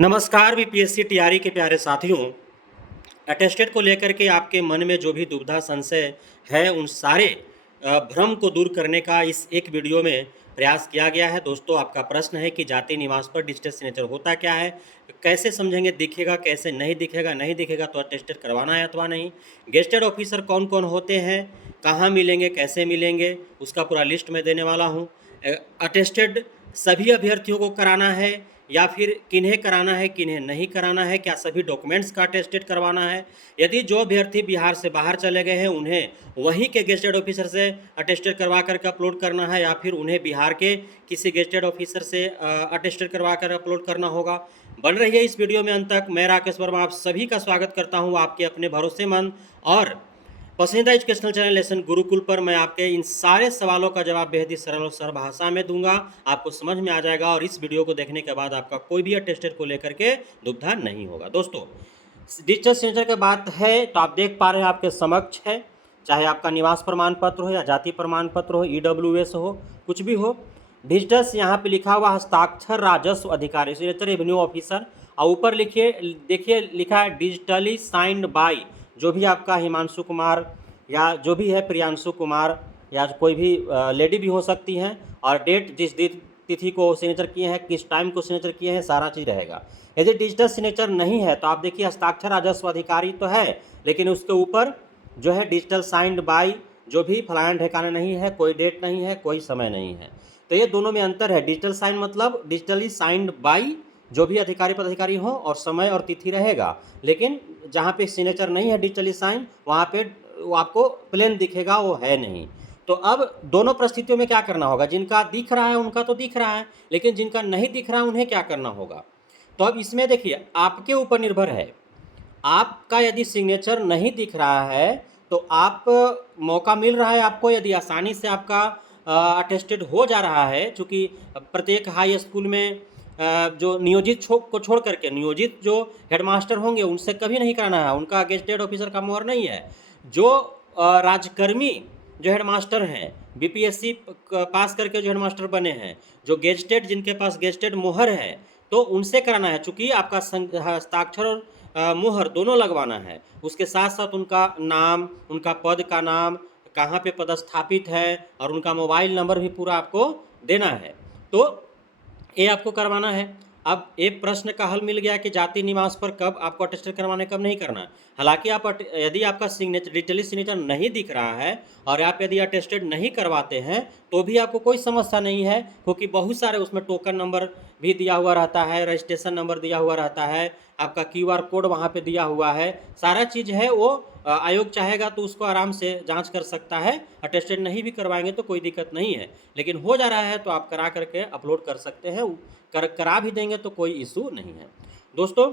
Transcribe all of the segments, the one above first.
नमस्कार BPSC TRE के प्यारे साथियों। अटेस्टेड को लेकर के आपके मन में जो भी दुविधा संशय है उन सारे भ्रम को दूर करने का इस एक वीडियो में प्रयास किया गया है। दोस्तों, आपका प्रश्न है कि जाति निवास पर डिजिटल सिग्नेचर होता क्या है, कैसे समझेंगे, दिखेगा कैसे, नहीं दिखेगा, नहीं दिखेगा तो अटेस्टेड करवाना है अथवा नहीं, गेस्टेड ऑफिसर कौन कौन होते हैं, कहाँ मिलेंगे, कैसे मिलेंगे, उसका पूरा लिस्ट मैं देने वाला हूँ। अटेस्टेड सभी अभ्यर्थियों को कराना है या फिर किन्हें कराना है, किन्हें नहीं कराना है, क्या सभी डॉक्यूमेंट्स का अटेस्टेड करवाना है, यदि जो अभ्यर्थी बिहार से बाहर चले गए हैं उन्हें वहीं के गेस्टेड ऑफिसर से अटेस्टेड करवा करके अपलोड करना है या फिर उन्हें बिहार के किसी गेस्टेड ऑफिसर से अटेस्टेड करवा कर अपलोड करना होगा। बन रही है इस वीडियो में अंत तक। मैं राकेश वर्मा आप सभी का स्वागत करता हूँ आपके अपने भरोसेमंद और पसंदीदा एजुकेशनल चैनल लेसन गुरुकुल पर। मैं आपके इन सारे सवालों का जवाब बेहद ही सरल और सरल भाषा में दूंगा, आपको समझ में आ जाएगा और इस वीडियो को देखने के बाद आपका कोई भी अटेस्टेड को लेकर के दुविधा नहीं होगा। दोस्तों, डिजिटल सिग्नेचर की बात है तो आप देख पा रहे हैं आपके समक्ष है, चाहे आपका निवास प्रमाण पत्र हो या जाति प्रमाण पत्र हो, EWS हो, कुछ भी हो, डिजिटल से यहाँ पे लिखा हुआ हस्ताक्षर राजस्व अधिकारी सिग्नेचर रेवेन्यू ऑफिसर, और ऊपर लिखिए, देखिए लिखा है डिजिटली साइंड बाई, जो भी आपका हिमांशु कुमार या जो भी है प्रियांशु कुमार या कोई भी लेडी भी हो सकती हैं, और डेट जिस तिथि को सिग्नेचर किए हैं, किस टाइम को सिग्नेचर किए हैं, सारा चीज़ रहेगा। यदि डिजिटल सिग्नेचर नहीं है तो आप देखिए हस्ताक्षर राजस्व अधिकारी तो है, लेकिन उसके ऊपर जो है डिजिटल साइंड बाई, जो भी फलाना ठिकाना नहीं है, कोई डेट नहीं है, कोई समय नहीं है। तो ये दोनों में अंतर है। डिजिटल साइन मतलब डिजिटली साइंड बाई जो भी अधिकारी पदाधिकारी हो और समय और तिथि रहेगा, लेकिन जहाँ पे सिग्नेचर नहीं है डिजिटली साइन वहाँ पे वो आपको प्लेन दिखेगा, वो है नहीं। तो अब दोनों परिस्थितियों में क्या करना होगा, जिनका दिख रहा है उनका तो दिख रहा है, लेकिन जिनका नहीं दिख रहा है उन्हें क्या करना होगा। तो अब इसमें देखिए आपके ऊपर निर्भर है। आपका यदि सिग्नेचर नहीं दिख रहा है तो आप मौका मिल रहा है आपको, यदि आसानी से आपका अटेस्टेड हो जा रहा है, चूँकि प्रत्येक हाई स्कूल में जो नियोजित को छोड़ करके नियोजित जो हेडमास्टर होंगे उनसे कभी नहीं कराना है, उनका गेस्टेड ऑफिसर का मोहर नहीं है। जो राजकर्मी जो हेडमास्टर हैं, बीपीएससी पास करके जो हेडमास्टर बने हैं, जो गेस्टेड जिनके पास गेस्टेड मोहर है, तो उनसे कराना है। चूँकि आपका हस्ताक्षर और मोहर दोनों लगवाना है, उसके साथ साथ उनका नाम, उनका पद का नाम, कहाँ पे पदस्थापित है और उनका मोबाइल नंबर भी पूरा आपको देना है। तो ये आपको करवाना है। अब एक प्रश्न का हल मिल गया कि जाति निवास पर कब आपको अटेस्टेड करवाना है, कब नहीं करना। हालांकि आप यदि आपका सिग्नेचर डिजिटली सिग्नेचर नहीं दिख रहा है और आप यदि अटेस्टेड नहीं करवाते हैं तो भी आपको कोई समस्या नहीं है, क्योंकि बहुत सारे उसमें टोकन नंबर भी दिया हुआ रहता है, रजिस्ट्रेशन नंबर दिया हुआ रहता है, आपका QR कोड वहाँ पे दिया हुआ है, सारा चीज़ है। वो आयोग चाहेगा तो उसको आराम से जांच कर सकता है। अटेस्टेड नहीं भी करवाएंगे तो कोई दिक्कत नहीं है, लेकिन हो जा रहा है तो आप करा करके अपलोड कर सकते हैं, करा भी देंगे तो कोई इशू नहीं है। दोस्तों,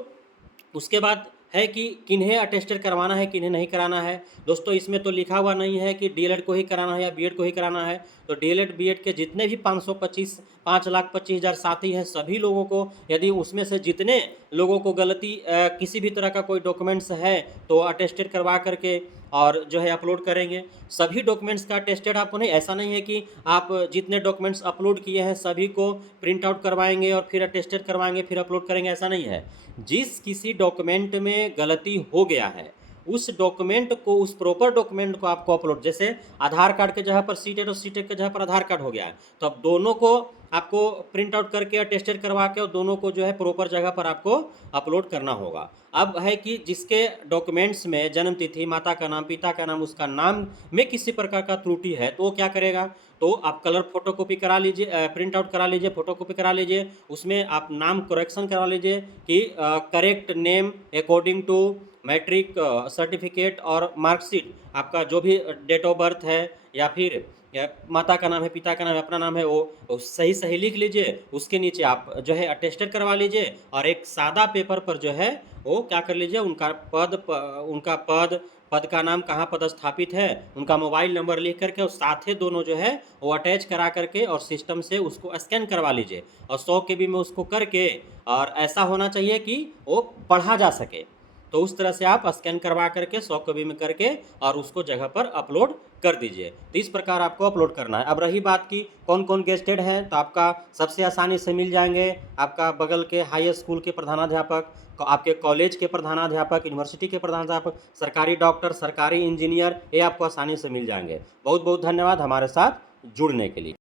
उसके बाद है कि किन्हें अटेस्टेड करवाना है, किन्हें नहीं कराना है। दोस्तों, इसमें तो लिखा हुआ नहीं है कि DLED को ही कराना है या BED को ही कराना है। तो DLED BED के जितने भी 5,25,000 साथी हैं, सभी लोगों को, यदि उसमें से जितने लोगों को गलती किसी भी तरह का कोई डॉक्यूमेंट्स है तो अटेस्टेड करवा करके और जो है अपलोड करेंगे। सभी डॉक्यूमेंट्स का अटेस्टेड आपको नहीं, ऐसा नहीं है कि आप जितने डॉक्यूमेंट्स अपलोड किए हैं सभी को प्रिंट आउट करवाएंगे और फिर अटेस्टेड करवाएंगे फिर अपलोड करेंगे, ऐसा नहीं है। जिस किसी डॉक्यूमेंट में गलती हो गया है उस डॉक्यूमेंट को, उस प्रॉपर डॉक्यूमेंट को आपको अपलोड, जैसे आधार कार्ड के जगह पर सीटेट और सीटेट के जगह पर आधार कार्ड हो गया है, तो अब दोनों को आपको प्रिंट आउट करके अटेस्टेड करवा के और दोनों को जो है प्रॉपर जगह पर आपको अपलोड करना होगा। अब है कि जिसके डॉक्यूमेंट्स में जन्म तिथि, माता का नाम, पिता का नाम, उसका नाम में किसी प्रकार का त्रुटि है तो वो क्या करेगा, तो आप कलर फोटोकॉपी करा लीजिए, प्रिंट आउट करा लीजिए, फोटोकॉपी करा लीजिए, उसमें आप नाम करेक्शन करा लीजिए कि correct name according to matric certificate और मार्कशीट, आपका जो भी डेट ऑफ बर्थ है या फिर माता का नाम है, पिता का नाम है, अपना नाम है, वो सही सही लिख लीजिए। उसके नीचे आप जो है अटेस्टेड करवा लीजिए और एक सादा पेपर पर जो है वो क्या कर लीजिए, उनका पद का नाम, कहाँ पदस्थापित है, उनका मोबाइल नंबर लिख करके और साथ ही दोनों जो है वो अटैच करा करके और सिस्टम से उसको स्कैन करवा लीजिए और 100 KB में उसको करके, और ऐसा होना चाहिए कि वो पढ़ा जा सके। तो उस तरह से आप स्कैन करवा करके 100 KB में करके और उसको जगह पर अपलोड कर दीजिए। तो इस प्रकार आपको अपलोड करना है। अब रही बात की कौन कौन गेस्टेड हैं, तो आपका सबसे आसानी से मिल जाएंगे आपका बगल के हाई स्कूल के प्रधानाध्यापक, आपके कॉलेज के प्रधानाध्यापक, यूनिवर्सिटी के प्रधानाध्यापक, सरकारी डॉक्टर, सरकारी इंजीनियर, ये आपको आसानी से मिल जाएंगे। बहुत बहुत धन्यवाद हमारे साथ जुड़ने के लिए।